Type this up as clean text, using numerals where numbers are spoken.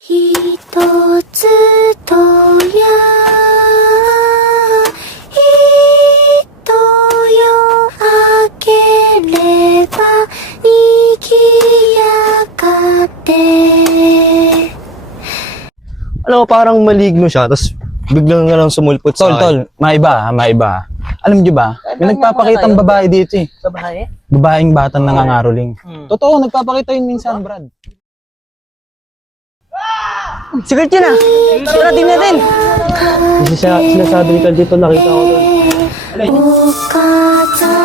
一つとや人よあければにぎやかて。Alam mo, parang maligno siya, tapos biglang nga lang sumulpot sa akin. Maiba. Alam niyo ba, may nagpapakitang babae dito eh. Sa bahay? Babaeng batang nangangaroling. Totoo, nagpapakita yun minsan, Brad. Si Kurt yun ah! Tara, tingnan natin! Kasi siya, sinasabi ni Carl dito, nakita ko doon. お飾